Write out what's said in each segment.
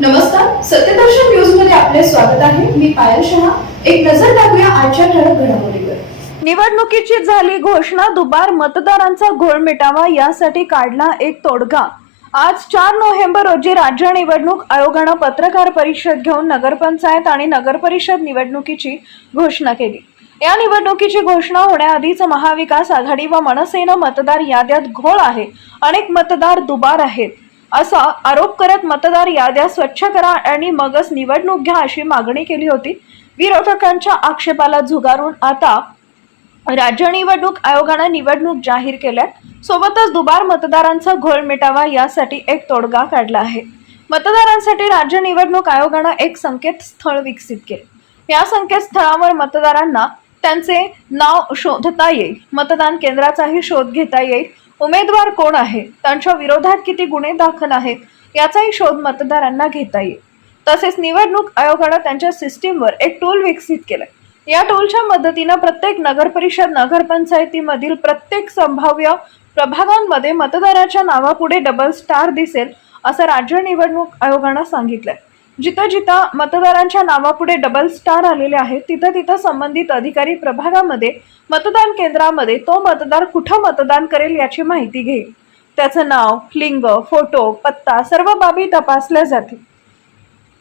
नमस्कार सत्यदर्शन न्यूजमध्ये आपले स्वागत आहे. मी पायल शहा. एक नजर टाकूया आजच्या ठळक घडामोडीवर. निवडणुकीची झाली घोषणा दुबार मतदारांचा घोळ मिटावा यासाठी काढला एक तोडगा. आज चार नोव्हेंबर रोजी राज्य निवडणूक आयोगानं पत्रकार परिषद घेऊन नगरपंचायत आणि नगरपरिषद निवडणुकीची घोषणा केली. या निवडणुकीची घोषणा होण्याआधीच महाविकास आघाडी व मनसेनं मतदार याद्यात घोळ आहे. अनेक मतदार दुबार आहेत. असा आरोप करत मतदार याद्या स्वच्छ करा आणि मगच निवडणूक घ्या अशी मागणी केली होती. विरोधकांच्या आक्षेपाला झुगारून आता राज्य निवडणूक आयोगानं निवडणूक जाहीर केल्या सोबतच दुबार मतदारांचा घोळ मिटावा यासाठी एक तोडगा काढला आहे. मतदारांसाठी राज्य निवडणूक आयोगानं एक संकेतस्थळ विकसित केले. या संकेतस्थळावर मतदारांना त्यांचे नाव शोधता येईल. मतदान केंद्राचाही शोध घेता येईल. उमेदवार कोण आहे? त्यांच्या विरोधात किती गुन्हे दाखल आहेत? याचाही शोध मतदारांना घेता येईल. तसेच निवडणूक आयोगानं त्यांच्या सिस्टीमवर एक टूल विकसित केलंय. या टूलच्या मदतीनं प्रत्येक नगरपरिषद नगरपंचायतीमधील प्रत्येक संभाव्य प्रभागांमध्ये मतदाराच्या नावापुढे डबल स्टार दिसेल असं राज्य निवडणूक आयोगानं सांगितलंय. जिथं जिथं मतदारांच्या नावापुढे डबल स्टार आलेले आहेत तिथं तिथं संबंधित अधिकारी प्रभागामध्ये मतदान केंद्रामध्ये तो मतदार कुठं मतदान करेल याची माहिती घेईल. त्याचं नाव लिंग फोटो पत्ता सर्व बाबी तपासल्या जातील.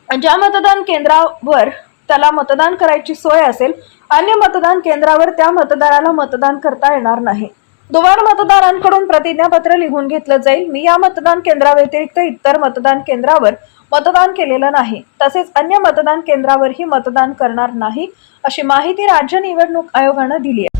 ज्या मतदान केंद्रावर त्याला मतदान करायची सोय असेल अन्य मतदान केंद्रावर त्या मतदाराला मतदान करता येणार नाही. दुवार मतदारांकडून प्रतिज्ञापत्र लिहून घेतलं जाईल. मी या मतदान केंद्राव्यतिरिक्त इतर मतदान केंद्रावर मतदान केलेलं नाही. तसेच अन्य मतदान केंद्रावरही मतदान करणार नाही अशी माहिती राज्य निवडणूक आयोगानं दिली आहे.